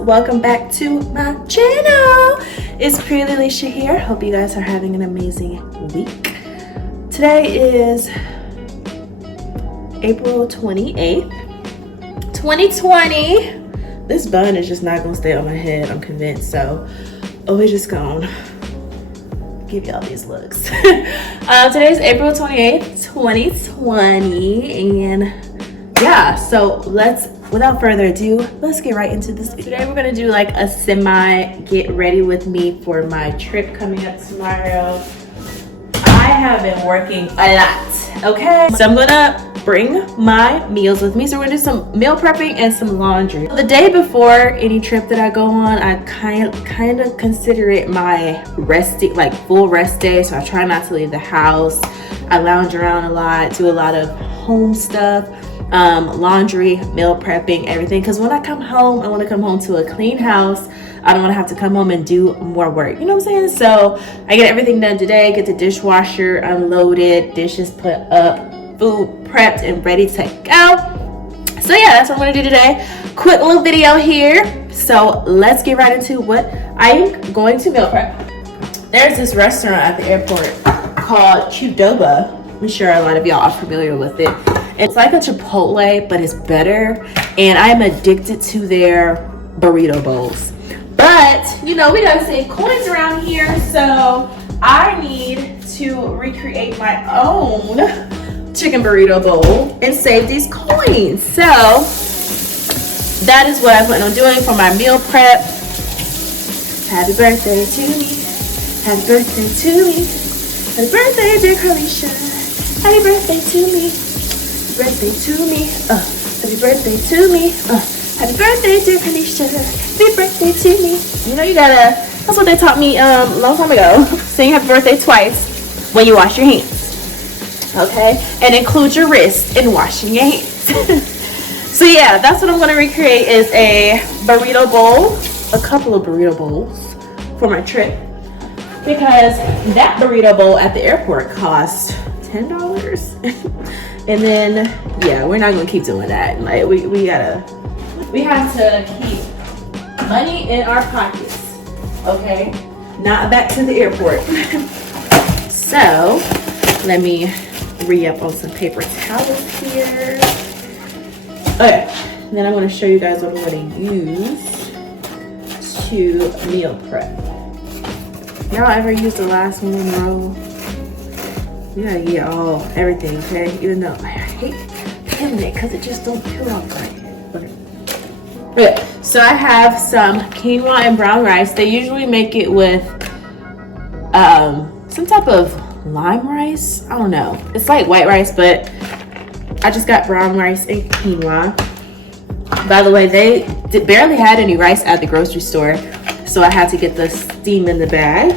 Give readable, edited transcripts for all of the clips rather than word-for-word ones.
welcome back to my channel. It's Pretty Alicia here. Hope you guys are having an amazing week. Today is April 28th, 2020. This bun is just not gonna stay on my head, I'm convinced, so we're just gonna give y'all these looks. Today's April 28th, 2020, and yeah, so without further ado, let's get right into this video. Today we're gonna do like a semi get ready with me for my trip coming up tomorrow. I have been working a lot, okay? So I'm gonna bring my meals with me. So we're gonna do some meal prepping and some laundry. The day before any trip that I go on, I kind of consider it my resting, like full rest day. So I try not to leave the house. I lounge around a lot, do a lot of home stuff. Laundry, meal prepping, everything, because when I come home, I want to come home to a clean house. I don't want to have to come home and do more work, you know what I'm saying? So I get everything done today, get the dishwasher unloaded, dishes put up, food prepped and ready to go. So yeah, that's what I'm going to do today. Quick little video here. So let's get right into what I'm going to meal prep. There's this restaurant at the airport called Qdoba. I'm sure a lot of y'all are familiar with it. It's like a Chipotle, but it's better. And I'm addicted to their burrito bowls. But, you know, we gotta save coins around here. So I need to recreate my own chicken burrito bowl and save these coins. So that is what I plan on doing for my meal prep. Happy birthday to me. Happy birthday to me. Happy birthday, dear Carlisha. Happy birthday to me. Birthday to me, happy birthday to me, happy birthday dear Kanisha, happy birthday to me. You know you gotta, that's what they taught me a long time ago, saying happy birthday twice when you wash your hands, okay? And include your wrist in washing your hands. So yeah, that's what I'm gonna recreate is a burrito bowl, a couple of burrito bowls for my trip, because that burrito bowl at the airport cost $10. And then, yeah, we're not gonna keep doing that. Like we have to keep money in our pockets, okay? Not back to the airport. So, let me re-up on some paper towels here. Okay, then I'm gonna show you guys what I'm gonna use to meal prep. Y'all ever use the last one in a row? You gotta get everything, okay? Even though I hate peeling it because it just don't peel off right. Okay, so I have some quinoa and brown rice. They usually make it with some type of lime rice. I don't know. It's like white rice, but I just got brown rice and quinoa. By the way, they barely had any rice at the grocery store, so I had to get the steam in the bag.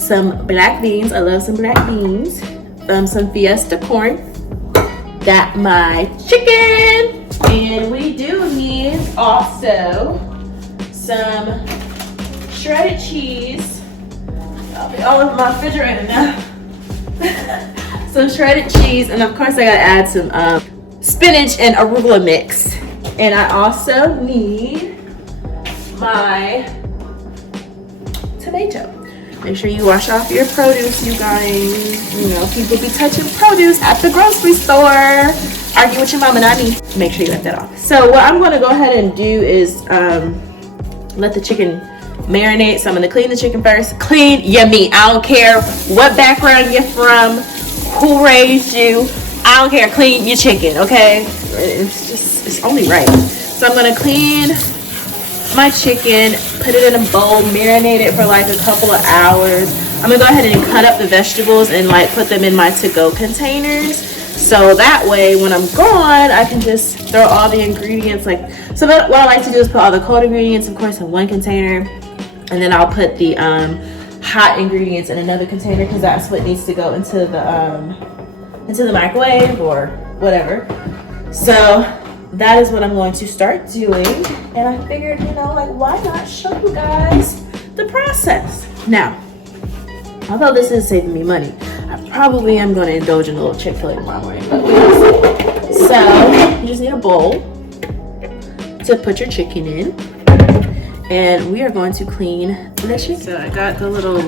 Some black beans. I love some black beans. Some Fiesta corn, got my chicken, and we do need also some shredded cheese. I'll be all over my refrigerator now. Some shredded cheese, and of course I gotta add some spinach and arugula mix. And I also need my tomato. Make sure you wash off your produce, you guys. You know, people be touching produce at the grocery store. Argue with your mama, not me. Make sure you let that off. So what I'm going to go ahead and do is let the chicken marinate. So I'm going to clean the chicken first. Clean your meat. I don't care what background you're from, who raised you. I don't care. Clean your chicken, okay? It's only right. So I'm going to clean my chicken, put it in a bowl, marinate it for like a couple of hours. I'm gonna go ahead and cut up the vegetables and like put them in my to-go containers, so that way when I'm gone I can just throw all the ingredients, like, so what I like to do is put all the cold ingredients of course in one container, and then I'll put the hot ingredients in another container, because that's what needs to go into the microwave or whatever. So that is what I'm going to start doing, and I figured, you know, like, why not show you guys the process. Now, although this is saving me money, I probably am going to indulge in a little Chick-fil-A tomorrow morning, but we'll see. So you just need a bowl to put your chicken in, and we are going to clean the chicken. So I got the little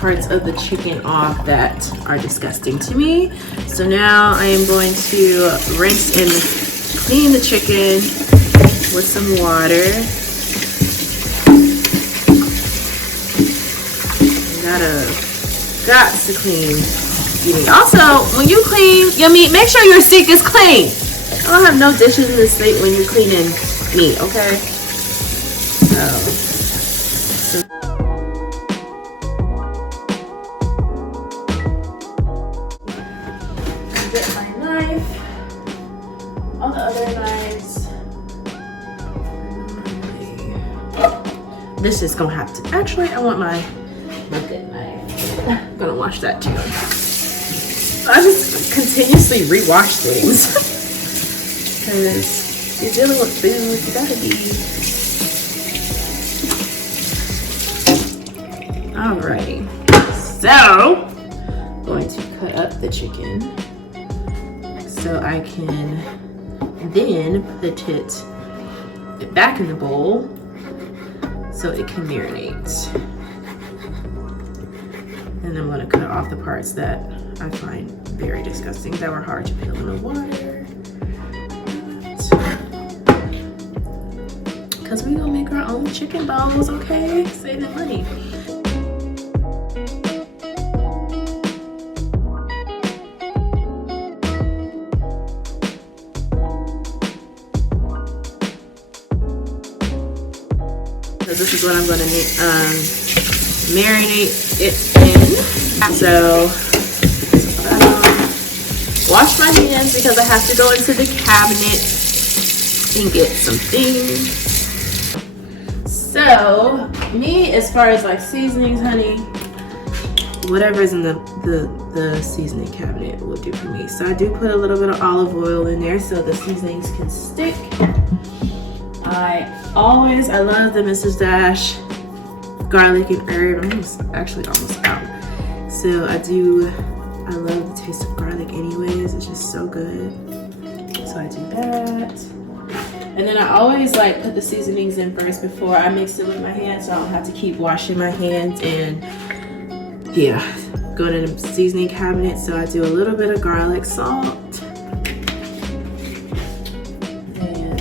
parts of the chicken off that are disgusting to me. So now I am going to rinse and clean the chicken with some water. Got to clean your meat. Also, when you clean your meat, make sure your sink is clean. I don't have no dishes in the sink when you're cleaning meat, okay? So get my knife, all the other knives. This is gonna have to, actually, I want my good knife. I'm gonna wash that too. I just continuously rewash things because you're dealing with food. You gotta be. Alrighty. So, I'm going to cut up the chicken so I can then put it back in the bowl so it can marinate. And I'm gonna cut off the parts that I find very disgusting, that were hard to peel in the water. Because we're gonna make our own chicken balls, okay? Saving money. So this is what I'm gonna marinate it in. So wash my hands because I have to go into the cabinet and get some things. So me, as far as like seasonings, honey, whatever's in the seasoning cabinet will do for me. So I do put a little bit of olive oil in there so the seasonings can stick. I love the Mrs. Dash garlic and herb. I'm actually almost out. So I love the taste of garlic anyways. It's just so good. So I do that. And then I always like put the seasonings in first before I mix it with my hands, so I don't have to keep washing my hands and go to the seasoning cabinet. So I do a little bit of garlic salt. And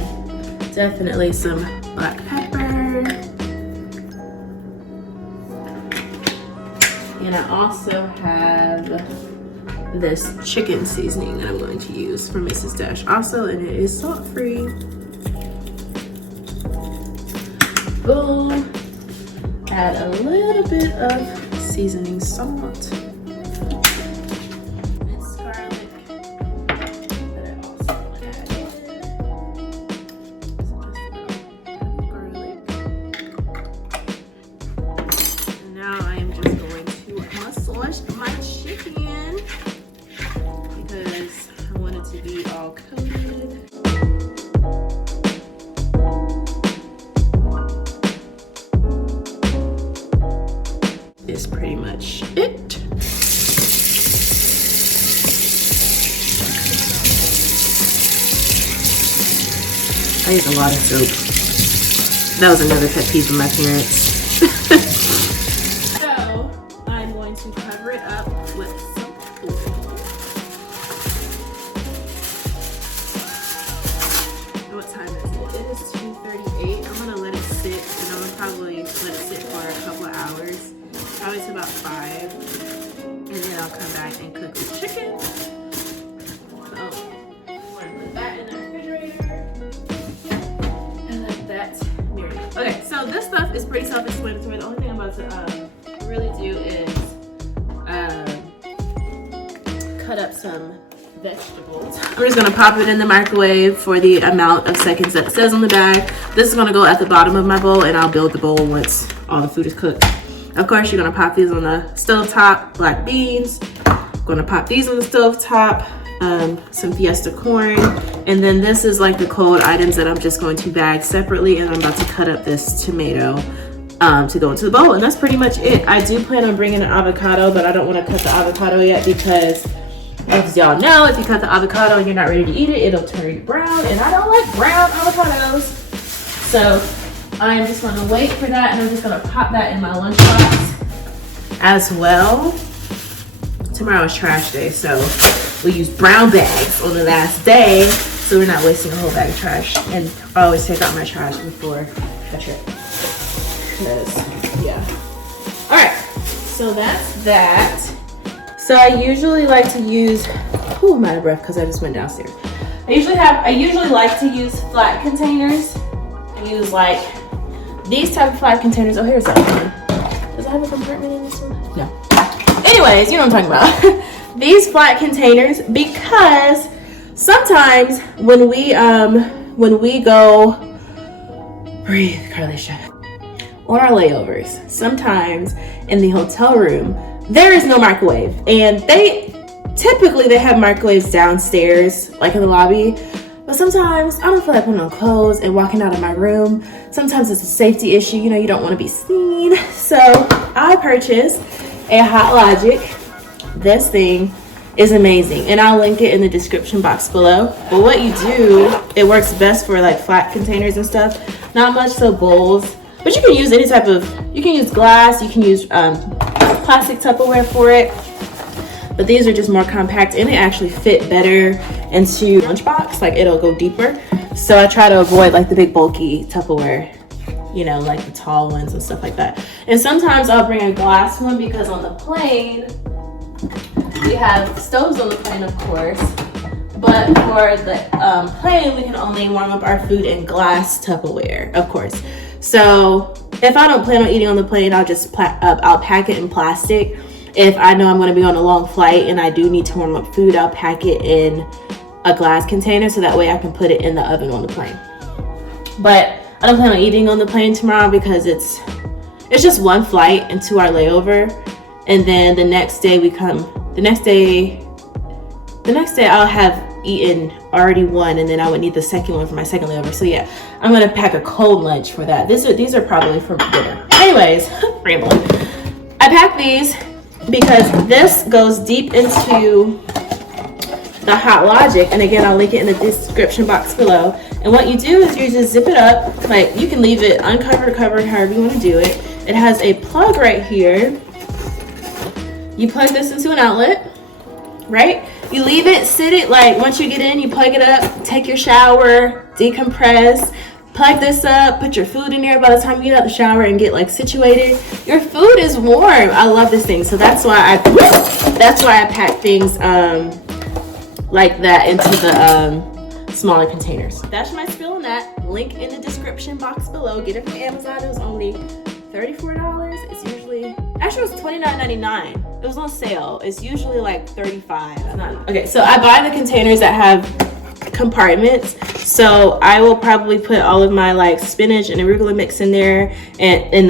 definitely some black pepper. And I also have this chicken seasoning that I'm going to use from Mrs. Dash also, and it is salt free. Boom. Add a little bit of seasoning salt. Minced garlic that I also add in. So just a little garlic. And now I am just going to massage my chicken because I want it to be all coated. Is pretty much it. I use a lot of soap. That was another pet peeve of my parents. So I'm going to cover it up with some oil. What time is it? It is 2:38. I'm gonna let it sit, and I'm gonna probably let it sit for a couple of hours. Probably to about 5, and then I'll come back and cook the chicken. So I'm gonna put that in the refrigerator and let that marinate. Okay, so this stuff is pretty self-explanatory. The only thing I'm about to really do is cut up some vegetables. I'm just gonna pop it in the microwave for the amount of seconds that it says on the bag. This is gonna go at the bottom of my bowl, and I'll build the bowl once all the food is cooked. Of course, you're gonna pop these on the stovetop, black beans. Gonna pop these on the stovetop, some Fiesta corn. And then this is like the cold items that I'm just going to bag separately, and I'm about to cut up this tomato to go into the bowl. And that's pretty much it. I do plan on bringing an avocado, but I don't wanna cut the avocado yet because, as y'all know, if you cut the avocado and you're not ready to eat it, it'll turn brown, and I don't like brown avocados. So I am just gonna wait for that, and I'm just gonna pop that in my lunchbox as well. Tomorrow is trash day, so we use brown bags on the last day, so we're not wasting a whole bag of trash. And I always take out my trash before a trip. Because, yeah. All right, so that's that. So I usually like to use, I'm out of breath because I just went downstairs. I usually like to use flat containers. I use like these type of flat containers. Oh, here's that one. Does it have a compartment in this one? No. Anyways, you know what I'm talking about. These flat containers, because sometimes when we go, breathe, Carlisha, on our layovers, sometimes in the hotel room, there is no microwave, and they have microwaves downstairs, like in the lobby. But sometimes I don't feel like putting on clothes and walking out of my room. Sometimes it's a safety issue, you know, you don't want to be seen. So I purchased a Hot Logic. This thing is amazing, and I'll link it in the description box below. But what you do, it works best for like flat containers and stuff, not much so bowls, but you can use any type of, you can use glass, you can use plastic Tupperware for it. But these are just more compact, and they actually fit better into lunchbox, like it'll go deeper. So I try to avoid like the big bulky Tupperware, you know, like the tall ones and stuff like that. And sometimes I'll bring a glass one, because on the plane, we have stoves on the plane, of course. But for the plane, we can only warm up our food in glass Tupperware, of course. So if I don't plan on eating on the plane, I'll just I'll pack it in plastic. If I know I'm going to be on a long flight and I do need to warm up food, I'll pack it in a glass container, so that way I can put it in the oven on the plane. But I don't plan on eating on the plane tomorrow, because it's just one flight into our layover, and then the next day I'll have eaten already one, and then I would need the second one for my second layover. So yeah, I'm gonna pack a cold lunch for that. These are probably for dinner. Anyways, rambling. I packed these because this goes deep into the Hot Logic, and again, I'll link it in the description box below. And what you do is you just zip it up. Like, you can leave it uncovered, covered, however you want to do it. It has a plug right here. You plug this into an outlet, right? You leave it, sit it, like once you get in, you plug it up, take your shower, decompress, plug this up, put your food in there. By the time you get out the shower and get like situated, your food is warm. I love this thing. So that's why I pack things like that into the smaller containers. That's my spill on that. Link in the description box below. Get it from Amazon. It was only $34. It's usually, actually it was $29.99. It was on sale. It's usually like $35. Okay, so I buy the containers that have compartments. So I will probably put all of my like spinach and arugula mix in there, and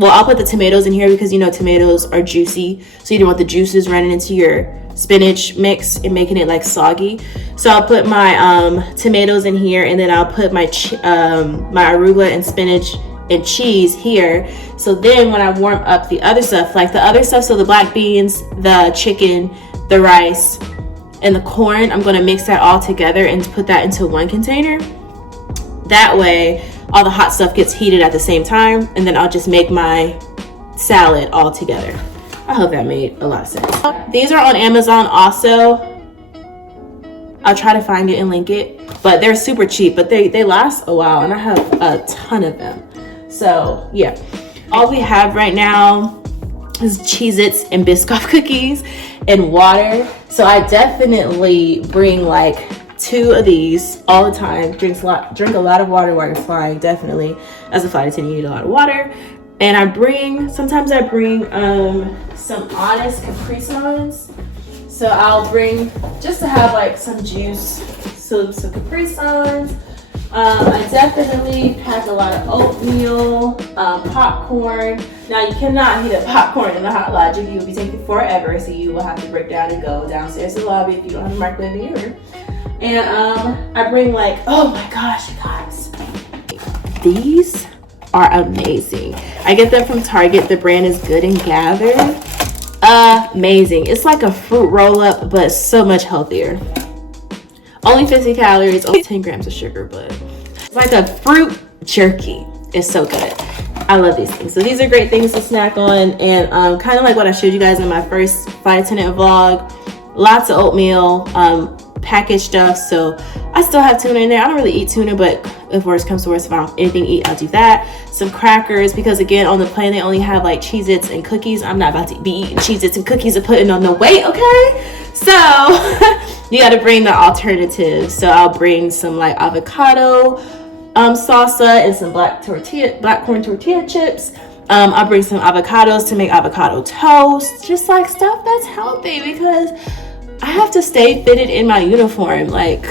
I'll put the tomatoes in here, because you know tomatoes are juicy, so you don't want the juices running into your spinach mix and making it like soggy. So I'll put my tomatoes in here, and then I'll put my my arugula and spinach and cheese here. So then when I warm up the other stuff, so the black beans, the chicken, the rice, and the corn, I'm going to mix that all together and put that into one container. That way all the hot stuff gets heated at the same time, and then I'll just make my salad all together. I hope that made a lot of sense. These are on Amazon also. I'll try to find it and link it, but they're super cheap, but they last a while, and I have a ton of them. So yeah, all we have right now is Cheez-Its and Biscoff cookies and water. So I definitely bring like 2 of these all the time. Drink a lot of water while you're flying. Definitely, as a flight attendant, you need a lot of water. And sometimes I bring some Honest Capri Suns. So I'll bring, just to have like some juice, some Capri Suns. I definitely pack a lot of oatmeal, popcorn. Now you cannot heat up popcorn in the Hot Logic. You will be taking forever, so you will have to break down and go downstairs to the lobby if you don't have a microwave in your room. And I bring like, oh my gosh, you guys, these are amazing. I get them from Target. The brand is Good and Gather. Amazing. It's like a fruit roll up, but so much healthier. Only 50 calories, only 10 grams of sugar, but it's like a fruit jerky. It's so good. I love these things. So these are great things to snack on, and kind of like what I showed you guys in my first flight attendant vlog. Lots of oatmeal, packaged stuff. So I still have tuna in there. I don't really eat tuna, but if worse comes to worse, if I don't anything to eat, I'll do that. Some crackers, because again, on the plane they only have like Cheez-Its and cookies. I'm not about to be eating Cheez-Its and cookies and putting on no weight, okay? So you got to bring the alternatives. So I'll bring some like avocado salsa and some black corn tortilla chips. I'll bring some avocados to make avocado toast, just like stuff that's healthy, because I have to stay fitted in my uniform. Like,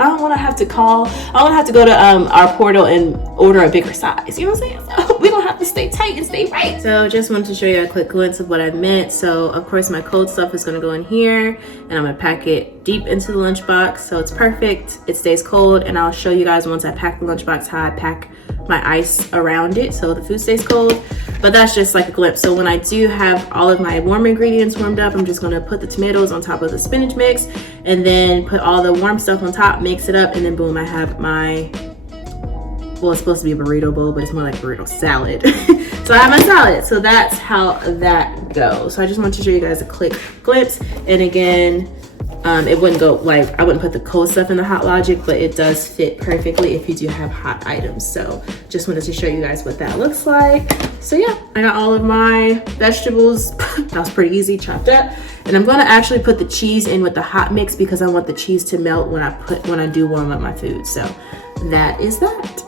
I don't want to have to go to our portal and order a bigger size. You know what I'm saying? So we don't have to stay tight and stay right. So just wanted to show you a quick glimpse of what I meant. So of course my cold stuff is going to go in here, and I'm going to pack it deep into the lunchbox. So it's perfect. It stays cold, and I'll show you guys once I pack the lunchbox how I pack my ice around it so the food stays cold. But that's just like a glimpse. So when I do have all of my warm ingredients warmed up, I'm just going to put the tomatoes on top of the spinach mix, and then put all the warm stuff on top, mix it up, and then boom, I have my, well, it's supposed to be a burrito bowl, but it's more like burrito salad. So I have my salad. So that's how that goes. So I just wanted to show you guys a quick glimpse. And again, it wouldn't go, like, I wouldn't put the cold stuff in the Hot Logic, but it does fit perfectly if you do have hot items. So just wanted to show you guys what that looks like. So yeah, I got all of my vegetables, that was pretty easy, chopped up. And I'm gonna actually put the cheese in with the hot mix, because I want the cheese to melt when I do warm up my food. So that is that.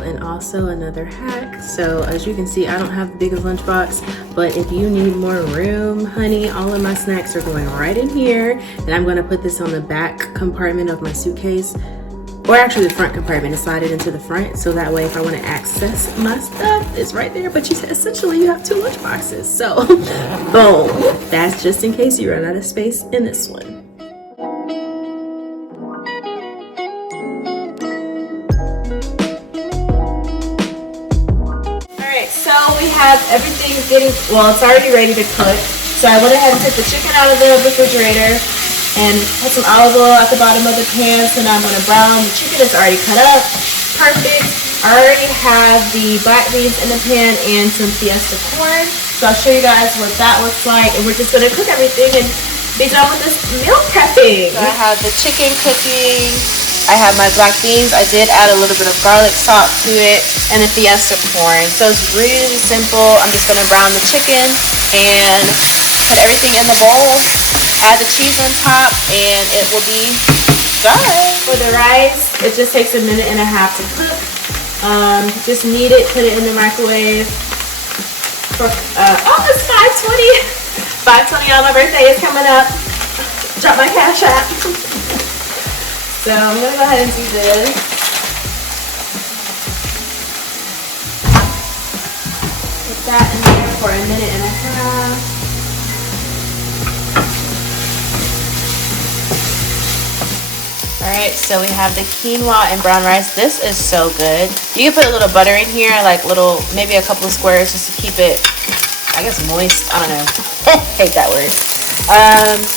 And also another hack, so as you can see, I don't have the biggest lunchbox, but if you need more room, honey, all of my snacks are going right in here. And I'm going to put this on the back compartment of my suitcase, or actually the front compartment, and slide it into the front, so that way if I want to access my stuff, it's right there. But essentially you have 2 lunchboxes, so boom, that's just in case you run out of space in this one. We have everything getting, well, it's already ready to cook. So I went ahead and took the chicken out of the refrigerator and put some olive oil at the bottom of the pan. So now I'm going to brown the chicken. It's already cut up. Perfect. I already have the black beans in the pan and some Fiesta corn. So I'll show you guys what that looks like. And we're just going to cook everything and be done with this meal prepping. So I have the chicken cooking. I have my black beans. I did add a little bit of garlic salt to it, and the Fiesta corn. So it's really simple. I'm just gonna brown the chicken and put everything in the bowl, add the cheese on top, and it will be done. For the rice, it just takes 1.5 minutes to cook. Just knead it, put it in the microwave for, it's 5:20. 5:20 on my birthday is coming up. Drop my cash app. So I'm gonna go ahead and do this. Put that in there for 1.5 minutes. Alright, so we have the quinoa and brown rice. This is so good. You can put a little butter in here, like maybe a couple of squares, just to keep it, I guess, moist. I don't know. Hate that word.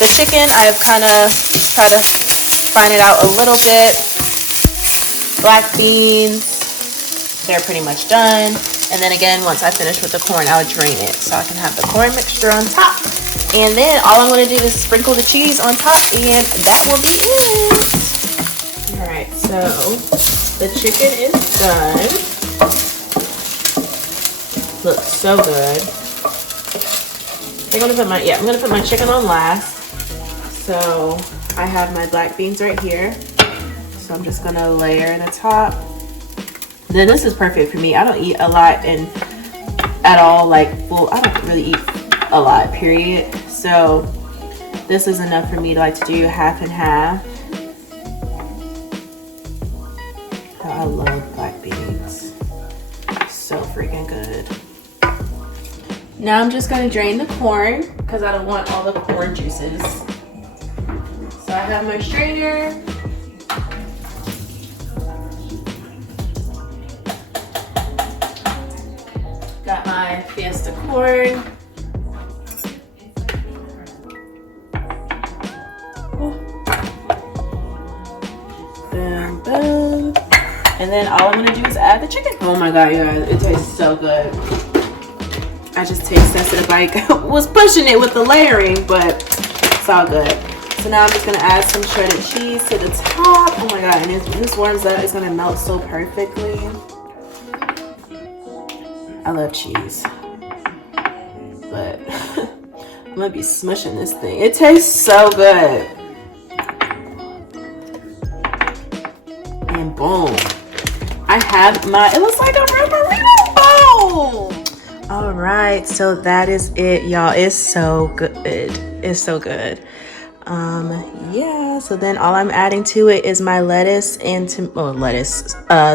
The chicken, I've kind of tried to fine it out a little bit. Black beans, they're pretty much done. And then again, once I finish with the corn, I'll drain it so I can have the corn mixture on top. And then all I'm going to do is sprinkle the cheese on top, and that will be it. Alright, so the chicken is done. Looks so good. I'm gonna put my chicken on last. So I have my black beans right here. So I'm just gonna layer the top. Then this is perfect for me. I don't eat a lot at all. Like, well, I don't really eat a lot, period. So this is enough for me to do half and half. I love black beans. So freaking good. Now I'm just gonna drain the corn because I don't want all the corn juices. So I have my strainer. Got my Fiesta corn. Boom, boom. And And then all I'm gonna do is add the chicken. Oh my God, you guys, it tastes so good. I just taste tested like was pushing it with the layering, but it's all good. So now I'm just gonna add some shredded cheese to the top. Oh my God, and as this warms up, it's gonna melt so perfectly. I love cheese, but I'm gonna be smushing this thing. It tastes so good. And boom. I have my, it looks like a burrito bowl. All right, so that is it, y'all. It's so good. It's so good. Yeah, so then all I'm adding to it is my lettuce and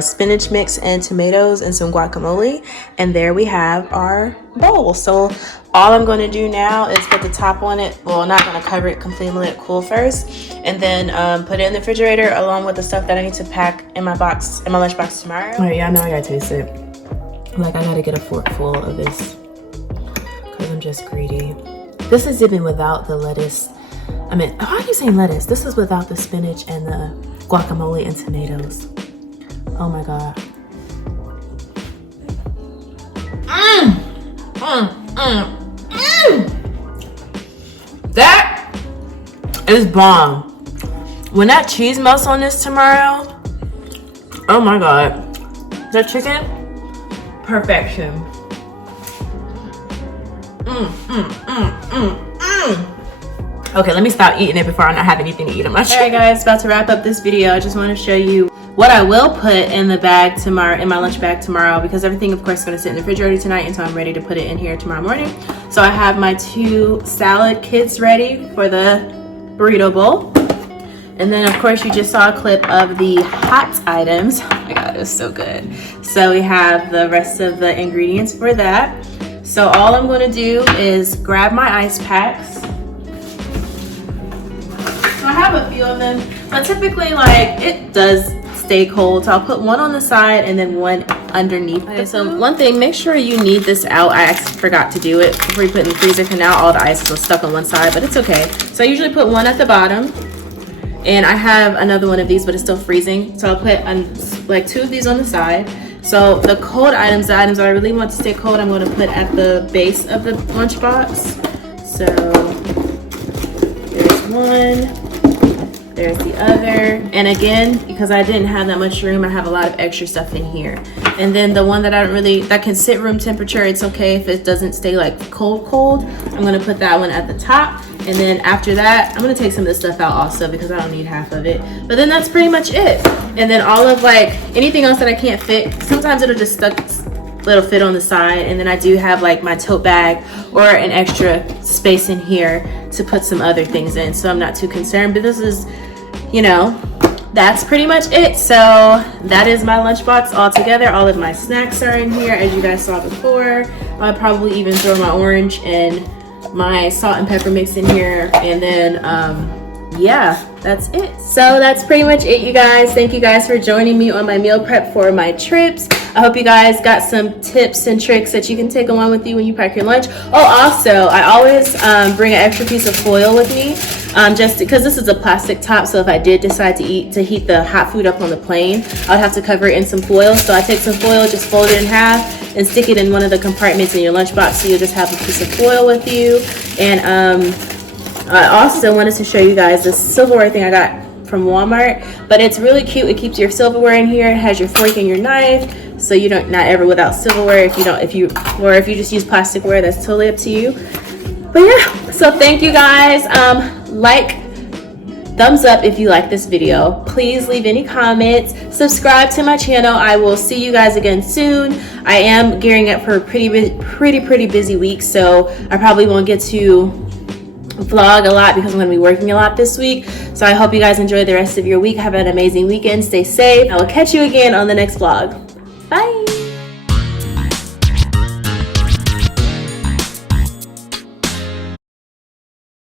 spinach mix and tomatoes and some guacamole. And there we have our bowl. So all I'm going to do now is put the top on it. Well, I'm not going to cover it completely, let it cool first. And then put it in the refrigerator along with the stuff that I need to pack in my box, in my lunchbox tomorrow. All right, yeah, I know I gotta taste it. Like, I gotta get a fork full of this because I'm just greedy. This is even without the lettuce. I mean, how are you saying lettuce? This is without the spinach and the guacamole and tomatoes. Oh my God. That is bomb. When that cheese melts on this tomorrow, oh my God. The chicken, perfection. Okay, let me stop eating it before I not have anything to eat on my tray. Alright guys, about to wrap up this video. I just want to show you what I will put in the bag tomorrow, in my lunch bag tomorrow, because everything of course is going to sit in the refrigerator tonight until I'm ready to put it in here tomorrow morning. So I have my 2 salad kits ready for the burrito bowl. And then of course you just saw a clip of the hot items. Oh my God, it was so good. So we have the rest of the ingredients for that. So all I'm going to do is grab my ice packs. So I have a few of them, but typically like it does stay cold. So I'll put one on the side and then one underneath. Okay, so one thing, make sure you knead this out. I actually forgot to do it before you put it in the freezer because now all the ice is stuck on one side, but it's okay. So I usually put one at the bottom. And I have another one of these, but it's still freezing. So I'll put like 2 of these on the side. So the cold items, the items that I really want to stay cold, I'm going to put at the base of the lunchbox. So there's one, there's the other. And again, because I didn't have that much room, I have a lot of extra stuff in here. And then the one that I don't really, that can sit room temperature, it's okay if it doesn't stay like cold. I'm going to put that one at the top. And then after that, I'm gonna take some of this stuff out also because I don't need half of it. But then that's pretty much it. And then all of like anything else that I can't fit, sometimes it'll just it'll fit on the side. And then I do have like my tote bag or an extra space in here to put some other things in. So I'm not too concerned, but this is, you know, that's pretty much it. So that is my lunchbox all together. All of my snacks are in here as you guys saw before. I'll probably even throw my orange and my salt and pepper mix in here, and then yeah, that's it. So that's pretty much it, you guys. Thank you guys for joining me on my meal prep for my trips. I hope you guys got some tips and tricks that you can take along with you when you pack your lunch. Oh, also, I always bring an extra piece of foil with me, just because this is a plastic top, so if I did decide to heat the hot food up on the plane, I'd have to cover it in some foil. So I take some foil, just fold it in half and stick it in one of the compartments in your lunchbox, so you'll just have a piece of foil with you. And I also wanted to show you guys this silverware thing I got from Walmart, but it's really cute. It keeps your silverware in here. It has your fork and your knife, so you don't, not ever without silverware. If you just use plasticware, that's totally up to you. But yeah, so thank you guys. Thumbs up if you like this video. Please leave any comments. Subscribe to my channel. I will see you guys again soon. I am gearing up for a pretty busy week, so I probably won't get to vlog a lot because I'm going to be working a lot this week. So I hope you guys enjoy the rest of your week. Have an amazing weekend. Stay safe. I will catch you again on the next vlog.